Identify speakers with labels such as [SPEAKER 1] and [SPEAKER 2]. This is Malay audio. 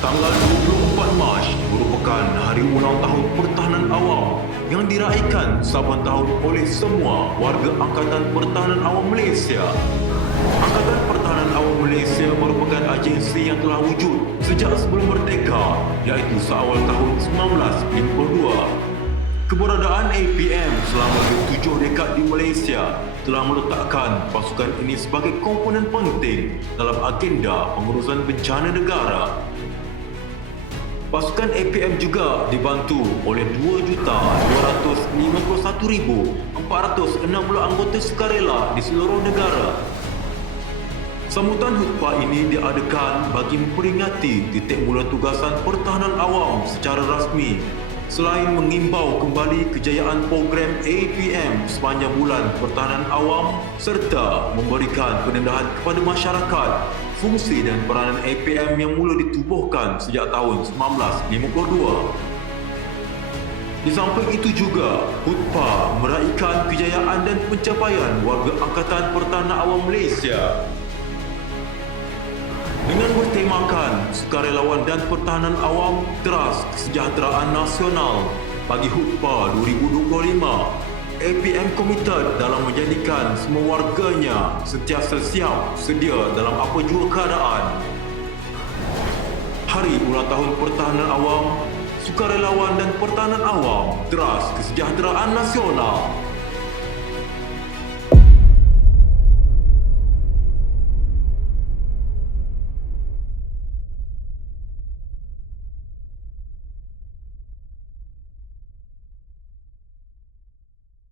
[SPEAKER 1] Tanggal 24 Mac merupakan Hari Ulang Tahun Pertahanan Awam yang diraihkan saban tahun oleh semua warga Angkatan Pertahanan Awam Malaysia. Angkatan Pertahanan Awam Malaysia merupakan agensi yang telah wujud sejak sebelum merdeka iaitu seawal tahun 1952. Keberadaan APM selama tujuh dekad di Malaysia telah meletakkan pasukan ini sebagai komponen penting dalam agenda pengurusan bencana negara. Pasukan APM juga dibantu oleh 2,251,460 anggota sukarela di seluruh negara. Sambutan khutbah ini diadakan bagi memperingati titik mula tugasan pertahanan awam secara rasmi selain mengimbau kembali kejayaan program APM sepanjang bulan pertahanan awam serta memberikan pendedahan kepada masyarakat fungsi dan peranan APM yang mula ditubuhkan sejak tahun 1952. Di samping itu juga, khutbah meraihkan kejayaan dan pencapaian warga Angkatan Pertahanan Awam Malaysia dengan bertemakan sukarelawan dan pertahanan awam teras kesejahteraan nasional bagi khutbah 2025 APM komited dalam menjadikan semua warganya sentiasa siap sedia dalam apa jua keadaan. Hari Ulang Tahun Pertahanan Awam Sukarelawan dan Pertahanan Awam Teras Kesejahteraan Nasional